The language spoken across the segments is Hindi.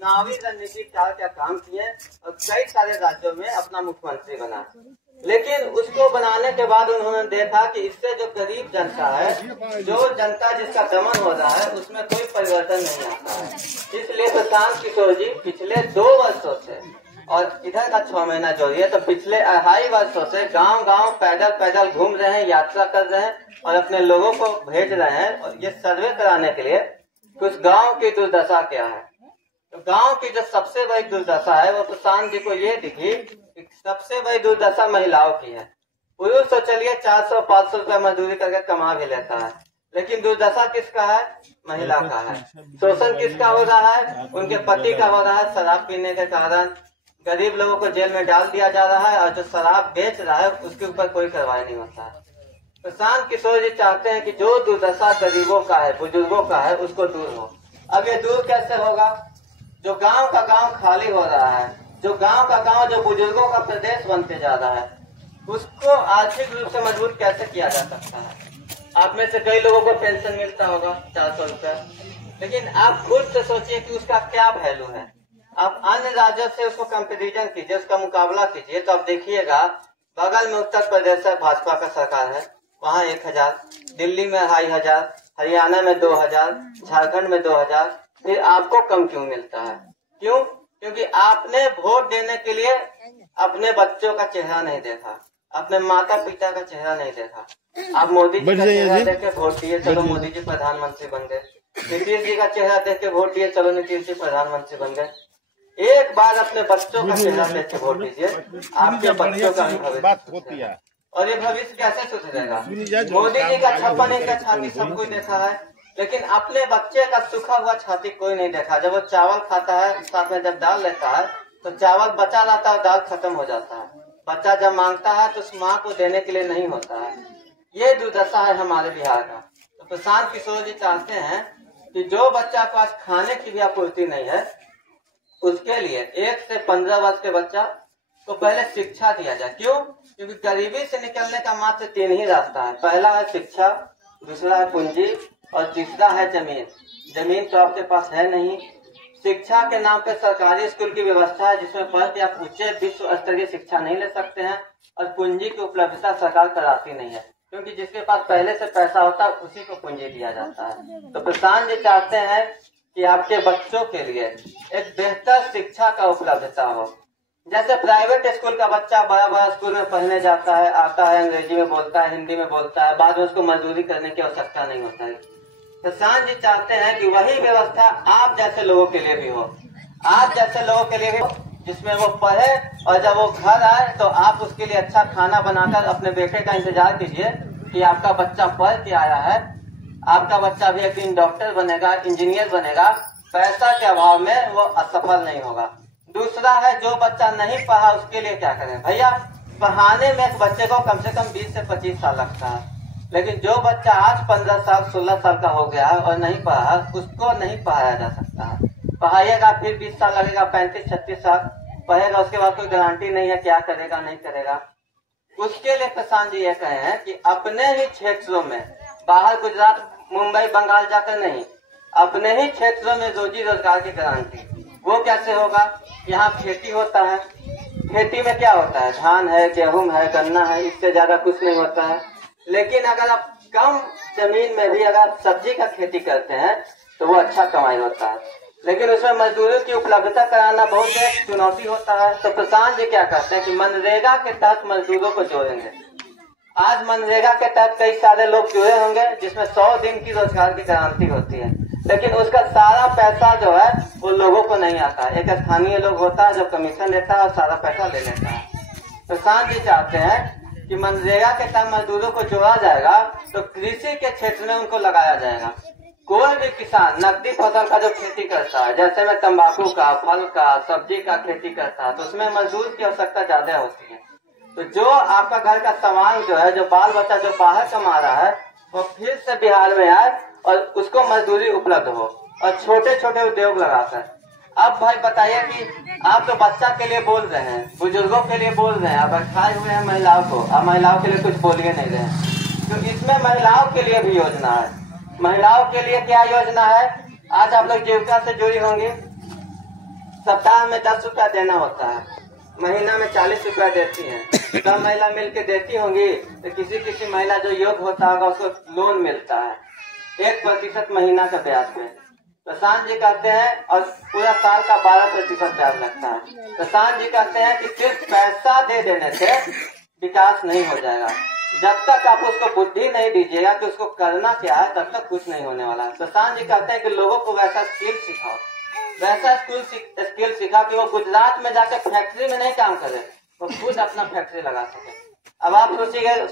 चुनावी रणनीति क्या क्या काम किए और कई सारे राज्यों में अपना मुख्यमंत्री बना। लेकिन उसको बनाने के बाद उन्होंने देखा कि इससे जो गरीब जनता है, जो जनता जिसका दमन हो रहा है, उसमें कोई परिवर्तन नहीं आता है। इसलिए प्रशांत किशोर जी पिछले 2 वर्षों से और इधर का 6 महीना जोड़िए तो पिछले 2.5 वर्षों से गांव गांव पैदल पैदल घूम रहे हैं, यात्रा कर रहे हैं और अपने लोगों को भेज रहे हैं। और ये सर्वे कराने के लिए कुछ गांव की दुर्दशा क्या है। तो गांव की जो सबसे बड़ी दुर्दशा है वो प्रशांत जी को ये दिखी कि सबसे बड़ी दुर्दशा महिलाओं की है। पुरुष तो चलिए 400-500 रुपया मजदूरी करके कमा भी लेता है, लेकिन दुर्दशा किसका है? महिला का है। शोषण किसका हो रहा है? उनके पति का हो रहा है। शराब पीने के कारण गरीब लोगों को जेल में डाल दिया जा रहा है और जो शराब बेच रहा है उसके ऊपर कोई कार्रवाई नहीं होता है। प्रशांत किशोर जी चाहते हैं कि जो दुर्दशा गरीबों का है, बुजुर्गों का है, उसको दूर हो। अब ये दूर कैसे होगा? जो गांव का गांव खाली हो रहा है, जो गांव का गांव जो बुजुर्गों का प्रदेश बनते जा रहा है, उसको आर्थिक रूप से मजबूत कैसे किया जा सकता है? आप में से कई लोगों को पेंशन मिलता होगा 400 रुपया, लेकिन आप खुद से सोचिए कि उसका क्या वैल्यू है। आप अन्य राज्यों से उसको कंपेरिजन कीजिए, उसका मुकाबला कीजिए, तो आप देखिएगा बगल में उत्तर प्रदेश है, भाजपा का सरकार है, वहाँ 1000, दिल्ली में 2500, हरियाणा में 2000, झारखंड में 2000, फिर आपको कम क्यों मिलता है? क्यों? क्योंकि आपने वोट देने के लिए अपने बच्चों का चेहरा नहीं देखा, अपने माता पिता का चेहरा नहीं देखा। आप मोदी जी का चेहरा देख के वोट दिए, चलो मोदी जी प्रधानमंत्री बन गए। नीतीश जी का चेहरा देख के वोट दिए, चलो नीतीश जी प्रधानमंत्री बन गए। एक बार अपने बच्चों का चेहरा देख के वोट दीजिए, आपके बच्चों का भी भविष्य। और ये भविष्य कैसे सुधरेगा? मोदी जी का 56 इंच का छाती सब कुछ देखा है, लेकिन अपने बच्चे का सूखा हुआ छाती कोई नहीं देखा। जब वो चावल खाता है, साथ में जब दाल लेता है तो चावल बचा रहता है, दाल खत्म हो जाता है। बच्चा जब मांगता है तो उस माँ को देने के लिए नहीं होता है। ये दुर्दशा है हमारे बिहार का। तो प्रशांत किशोर जी चाहते हैं कि जो बच्चा को आज खाने की भी आपूर्ति नहीं है, उसके लिए 1 से 15 वर्ष के बच्चा को पहले शिक्षा दिया जाए। क्यों? क्योंकि गरीबी से निकलने का मात्र 3 ही रास्ता है। पहला है शिक्षा, दूसरा है पूंजी और तीसरा है जमीन। जमीन तो आपके पास है नहीं। शिक्षा के नाम पे सरकारी स्कूल की व्यवस्था है जिसमें पढ़ के आप उच्च विश्व स्तरीय शिक्षा नहीं ले सकते हैं, और पूंजी की उपलब्धता सरकार कराती नहीं है, क्योंकि जिसके पास पहले से पैसा होता है उसी को पूंजी दिया जाता है। तो प्रशांत जी चाहते हैं कि आपके बच्चों के लिए एक बेहतर शिक्षा का उपलब्धता हो। जैसे प्राइवेट स्कूल का बच्चा बड़ा बड़ा स्कूल में पढ़ने जाता है, आता है, अंग्रेजी में बोलता है, हिंदी में बोलता है, बाद में उसको मजदूरी करने की आवश्यकता नहीं होता है। प्रशांत जी चाहते हैं कि वही व्यवस्था आप जैसे लोगों के लिए भी हो, आप जैसे लोगों के लिए भी हो, जिसमें वो पढ़े और जब वो घर आए तो आप उसके लिए अच्छा खाना बनाकर अपने बेटे का इंतजार कीजिए कि आपका बच्चा पढ़ के आया है, आपका बच्चा भी एक दिन डॉक्टर बनेगा, इंजीनियर बनेगा। पैसा के अभाव में वो असफल नहीं होगा। दूसरा है जो बच्चा नहीं पढ़ा उसके लिए क्या करें? भैया, पढ़ाने में एक बच्चे को कम से कम 20 से 25 साल लगता है, लेकिन जो बच्चा आज 15 साल 16 साल का हो गया है और नहीं पढ़ा, उसको नहीं पढ़ाया जा सकता है। पढ़ाइएगा फिर 20 साल लगेगा, 35-36 साल पढ़ेगा, उसके बाद कोई गारंटी नहीं है क्या करेगा नहीं करेगा। उसके लिए प्रशांत जी ये कहे हैं कि अपने ही क्षेत्रों में, बाहर गुजरात मुंबई बंगाल जाकर नहीं, अपने ही क्षेत्रों में रोजी रोजगार की गारंटी। वो कैसे होगा? यहाँ खेती होता है, खेती में क्या होता है? धान है, गेहूं है, गन्ना है, इससे ज्यादा कुछ नहीं होता है। लेकिन अगर आप कम जमीन में भी अगर सब्जी का खेती करते हैं तो वो अच्छा कमाई होता है, लेकिन उसमें मजदूरों की उपलब्धता कराना बहुत एक चुनौती होता है। तो प्रशांत जी क्या कहते हैं कि मनरेगा के तहत मजदूरों को जोड़ेंगे। आज मनरेगा के तहत कई सारे लोग जुड़े होंगे जिसमें 100 दिन की रोजगार की गारंटी होती है, लेकिन उसका सारा पैसा जो है वो लोगों को नहीं आता है। एक स्थानीय लोग होता है जो कमीशन लेता है और सारा पैसा ले लेता है। प्रशांत जी चाहते हैं कि मनरेगा के तहत मजदूरों को जोड़ा जाएगा तो कृषि के क्षेत्र में उनको लगाया जाएगा। कोई भी किसान नकदी फसल का जो खेती करता है, जैसे में तंबाकू का, फल का, सब्जी का खेती करता है, तो उसमें मजदूर की आवश्यकता ज्यादा होती है। तो जो आपका घर का सामान जो है, जो बाल बच्चा जो बाहर कमा रहा है, वो फिर से बिहार में आए और उसको मजदूरी उपलब्ध हो, और छोटे छोटे उद्योग लगाकर। अब भाई बताइए कि आप तो बच्चा के लिए बोल रहे हैं, बुजुर्गों के लिए बोल रहे हैं, अब बैठाए हुए हैं महिलाओं को, अब महिलाओं के लिए कुछ बोलिए नहीं रहे हैं। तो इसमें महिलाओं के लिए भी योजना है। महिलाओं के लिए क्या योजना है? आज आप लोग जीविका से जुड़ी होंगी, सप्ताह में 10 रुपया देना होता है, महीना में 40 रुपया देती हैं। सब महिला मिलके देती होंगी तो किसी महिला जो योग्य होता होगा उसको लोन मिलता है 1% महीना का ब्याज पे। प्रशांत जी कहते हैं, और पूरा साल का 12% ब्याज लगता है। प्रशांत जी कहते हैं कि सिर्फ पैसा दे देने से विकास नहीं हो जाएगा। जब तक आप उसको बुद्धि नहीं दीजिएगा कि उसको करना क्या है, तब तक कुछ नहीं होने वाला है। प्रशांत जी कहते हैं कि लोगों को वैसा स्किल सिखाओ, वैसा स्किल सिखा कि वो गुजरात में जाकर फैक्ट्री में नहीं काम करे, वो खुद अपना फैक्ट्री लगा सके। अब आप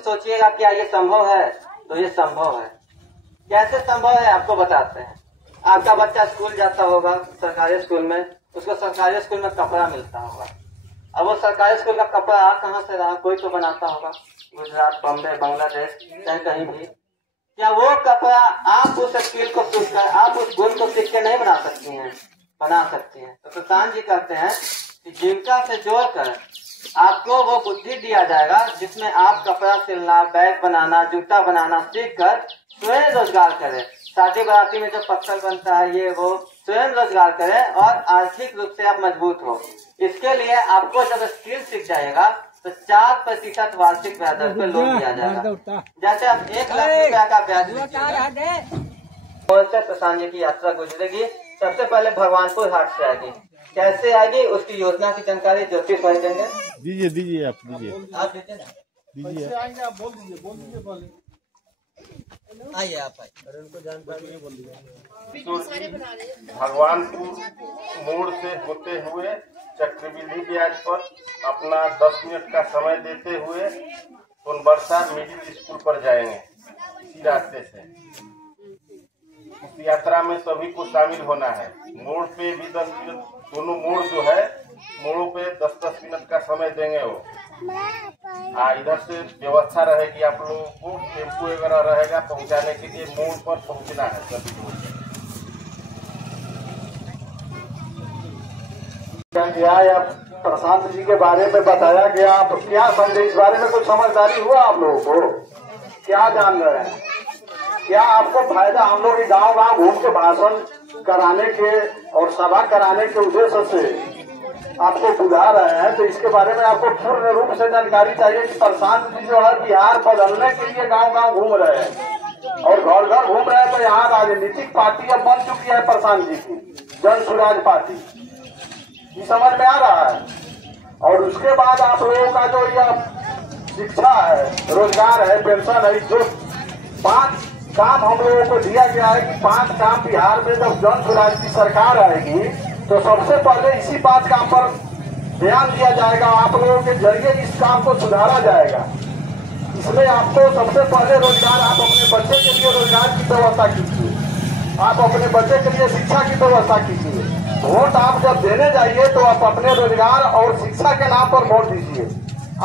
सोचिएगा क्या ये संभव है? तो ये संभव है। कैसे संभव है आपको बताते हैं। आपका बच्चा स्कूल जाता होगा, सरकारी स्कूल में, उसको सरकारी स्कूल में कपड़ा मिलता होगा। अब वो सरकारी स्कूल का कपड़ा आ कहाँ से रहा? कोई तो बनाता होगा, गुजरात, बम्बे, बांग्लादेश, चाहे कहीं भी। क्या वो कपड़ा आप उस स्किल को सीख कर, आप उस गुण को सीख के नहीं बना सकती हैं? बना सकती हैं। तो प्रशांत जी कहते हैं कि जीविका से जोड़कर आपको वो बुद्धि दिया जाएगा जिसमें आप कपड़ा सिलना, बैग बनाना, जूता बनाना सीख कर स्वयं रोजगार करें। शादी बाराती में जो पत्थर बनता है ये वो स्वयं रोजगार करें और आर्थिक रूप से आप मजबूत हो। इसके लिए आपको जब स्किल सीख जाएगा तो 4% वार्षिक ब्याज दर पे लोन दिया जाएगा। जैसे आप 1 लाख रुपया का ब्याज लीजिए। प्रशांत जी की यात्रा गुजरेगी। सबसे पहले भगवानपुर हाट से आएगी। कैसे आएगी उसकी योजना की जानकारी ज्योतिष भाई देंगे। दीजिए आप दीजिए आप बोल दीजिए पहले। आइए आप आइए, उनको जानकारी बोल दीजिए। भगवानपुर मोड़ से होते हुए चक्रवृद्धि ब्याज पर अपना 10 मिनट का समय देते हुए सोनबरसा मिडिल स्कूल पर जाएंगे। इसी रास्ते से इस यात्रा में सभी को शामिल होना है। मोड़ पे भी 10 मिनट, दोनों मोड़ जो है मोड़ों पे 10-10 मिनट का समय देंगे वो। इधर से व्यवस्था रहेगी, आप लोगों को टेम्पो वगैरह रहेगा पहुंचाने के लिए। मोड़ पर पहुंचना है सभी को। या प्रशांत जी के बारे में बताया गया, आप क्या समझे इस बारे में? कुछ समझदारी हुआ आप लोगों को? क्या जान रहे हैं? क्या आपको फायदा हम लोग गांव गांव घूम के भाषण कराने के और सभा कराने के उद्देश्य से आपको बुला रहे हैं? तो इसके बारे में आपको पूर्ण रूप से जानकारी चाहिए कि प्रशांत जी जो है बिहार बदलने के लिए गांव गांव घूम रहे हैं और घर घर घूम रहे हैं। तो यहाँ राजनीतिक पार्टी अब बन चुकी है प्रशांत जी की, जन सुराज पार्टी। ये समझ में आ रहा है? और उसके बाद आप लोगों का जो यह शिक्षा है, रोजगार है, पेंशन है, जो 5 काम हम लोगों को दिया गया है कि 5 काम बिहार में जब जन सुराज की सरकार आएगी तो सबसे पहले इसी 5 काम पर ध्यान दिया जाएगा। आप लोगों के जरिए इस काम को सुधारा जाएगा। इसमें आपको सबसे पहले रोजगार, आप अपने बच्चे के लिए रोजगार की व्यवस्था कीजिए, आप अपने बच्चे के लिए शिक्षा की व्यवस्था कीजिए। वोट आप जब देने जाइए तो आप अपने रोजगार और शिक्षा के नाम पर वोट दीजिए।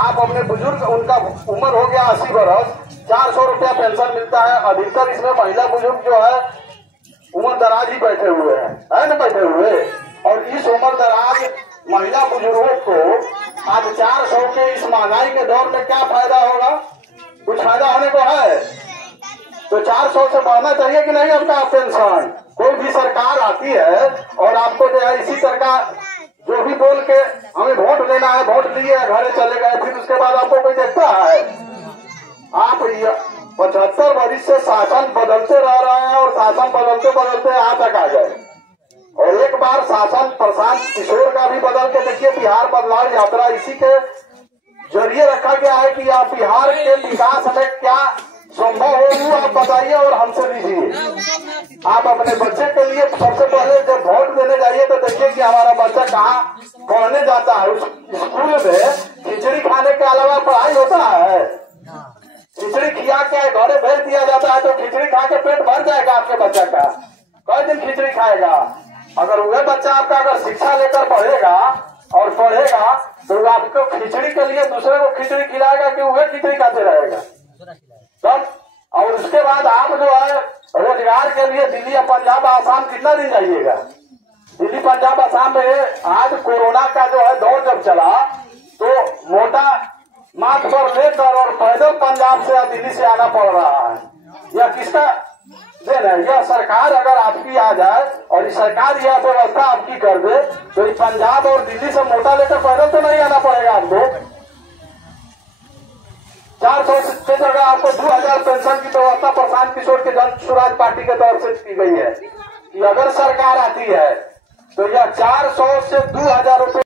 आप अपने बुजुर्ग, उनका उम्र हो गया 80 वर्ष, 400 रुपया पेंशन मिलता है। अधिकतर इसमें महिला बुजुर्ग जो है उम्र दराज ही बैठे हुए हैं, है ना, बैठे हुए। और इस उम्र दराज महिला बुजुर्गों को आज 400 के इस महंगाई के दौर में क्या फायदा होगा? कुछ फायदा होने को है? तो 400 से बढ़ना चाहिए कि नहीं आपका पेंशन? कोई भी सरकार आती है और आपको जो है इसी सरकार जो भी बोल के हमें वोट देना है, वोट लिए, घरे चले गए, फिर उसके बाद आपको कोई देखता है? आप 75 वर्ष से शासन बदलते रह रहे हैं और शासन बदलते बदलते यहाँ तक आ गए। और एक बार शासन प्रशांत किशोर का भी बदल के देखिए। बिहार बदलाव यात्रा इसी के जरिए रखा गया है कि आप बिहार के विकास में क्या संभव हो आप बताइए और हमसे लीजिए। आप अपने बच्चे के लिए सबसे पहले जब वोट देने जाइए तो देखिए कि हमारा बच्चा कहाँ पढ़ने जाता है। उस स्कूल में खिचड़ी खाने के अलावा पढ़ाई होता है? खिचड़ी खिया के घरे भेज दिया जाता है तो खिचड़ी खा के पेट भर जाएगा आपके बच्चा का? कई दिन खिचड़ी खाएगा? अगर वह बच्चा आपका अगर शिक्षा लेकर पढ़ेगा और पढ़ेगा तो आपको खिचड़ी के लिए दूसरे को खिचड़ी खिलाएगा कि वह खिचड़ी खाते रहेगा तब? और उसके बाद आप जो है रोजगार के लिए दिल्ली, पंजाब, आसाम कितना दिन जाइएगा? दिल्ली, पंजाब, आसाम में आज कोरोना का जो है दौर जब चला तो मोटा माथ पर लेकर और पैदल पंजाब से या दिल्ली से आना पड़ रहा है। यह किसका दिन है। यह सरकार अगर आपकी आ जाए और इस सरकार यह व्यवस्था आपकी कर दे तो ये पंजाब और दिल्ली से मोटा लेकर पैदल तो नहीं आना पड़ेगा आपको। 400 से जगह आपको 2000 पेंशन की व्यवस्था प्रशांत किशोर के जन स्वराज पार्टी के तौर से की गई है कि अगर सरकार आती है तो यह 400 से 2000 रुपए